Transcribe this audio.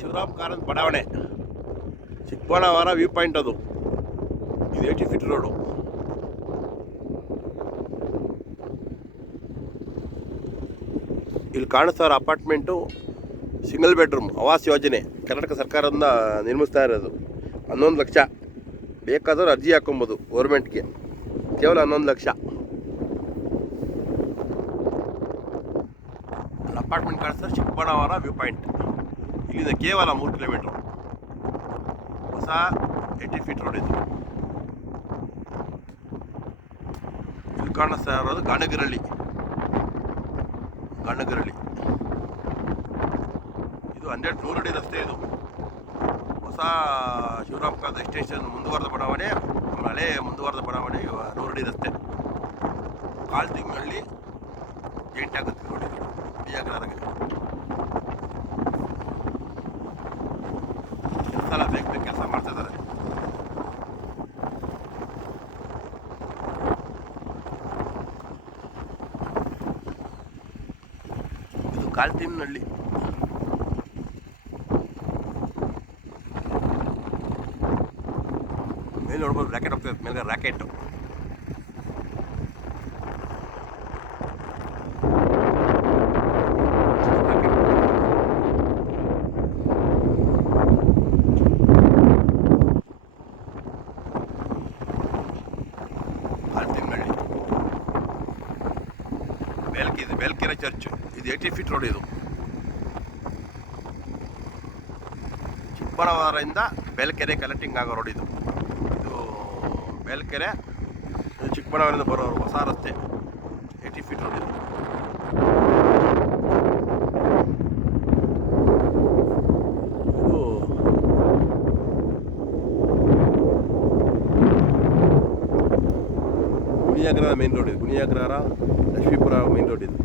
ಶಿವರಾಮ್ ಕಾರಂತ್ ಬಡಾವಣೆ, Chikkaballapur view point. ಅದು ಇದು 80 ಫೀಟ್ ರೋಡು. ಇಲ್ಲಿ ಕಾಣಿಸ್ತಾರ ಅಪಾರ್ಟ್ಮೆಂಟು, ಸಿಂಗಲ್ ಬೆಡ್ರೂಮ್ ಆವಾಸ್ ಯೋಜನೆ ಕರ್ನಾಟಕ ಸರ್ಕಾರದಿಂದ ನಿರ್ಮಿಸ್ತಾ ಇರೋದು. 11 ಲಕ್ಷ. ಬೇಕಾದವ್ರು ಅರ್ಜಿ ಹಾಕೊಬೋದು ಗೌರ್ಮೆಂಟ್ಗೆ, ಕೇವಲ 11 ಲಕ್ಷ. ಅಲ್ಲಿ ಅಪಾರ್ಟ್ಮೆಂಟ್ ಕಾಣಿಸ್ತಾರೆ, ಚಿಕ್ಕಬಳ್ಳಾಪುರ ವ್ಯೂ ಪಾಯಿಂಟ್. ಇಲ್ಲಿಂದ ಕೇವಲ 3 ಕಿಲೋಮೀಟ್ರು. ಹೊಸ 80 ಫೀಟ್ ರೋಡ್ ಇದು. ಇಲ್ಲಿ ಕಾಣಿಸ್ತಾ ಇರೋದು ಗಾಣಗಿರಳ್ಳಿ. ಇದು 100 ಅಡಿ ರಸ್ತೆ. ಇದು ಹೊಸ ಶಿವರಾಮ್ ಕಾರಂತ್ ಎಕ್ಸ್ಟೆನ್ಷನ್ ಮುಂದುವರೆದ ಬಡಾವಣೆ, ಹಳೆ ಮುಂದುವರೆದ ಬಡಾವಣೆ 100 ಅಡಿ ರಸ್ತೆ. ಕಾಲು ತಿಂಗಳಲ್ಲಿ ಜಾಯಿಂಟ್ ಆಗುತ್ತೆ ನೋಡಿ. ಕೆಲಸ ಬೇಕು ಕೆಲಸ ಮಾಡ್ತಾ ಇದ್ದಾರೆ. ಇದು ಕಾಲ್ತಿಮ್ನಹಳ್ಳಿ. ಮೇಲೆ ನೋಡ್ಬೋದು ರಾಕೆಟ್ ಹೋಗ್ತದೆ, ಮೇಲೆ ರಾಕೆಟ್. ಕಾಲ್ತಿಮ್ನಹಳ್ಳಿ ಬೇಲ್ಕೆರೆ ಚರ್ಚ್. ಇದು 80 ಫೀಟ್ ರೋಡ್. ಇದು ಚಿಕ್ಕಬಳ್ಳಾಪುರದಿಂದ ಬೇಲ್ಕೆರೆ ಕನೆಕ್ಟಿಂಗ್ ಆಗೋ ರೋಡ್. ಇದು ಬೇಲ್ಕೆರೆ ಚಿಕ್ಕಬಳ್ಳಾಪುರದಿಂದ ಬರೋ ಹೊಸ ರಸ್ತೆ 80 ಫೀಟ್ ರೋಡ್. ಇದು ಗುಣಿಯಾಗ್ರಹ ಮೇನ್ ರೋಡ್. ಇದು ಗುಣಿಯಾಗ್ರಹ ಲಕ್ಷ್ಮೀಪುರ ಮೇನ್ ರೋಡ್. ಇದು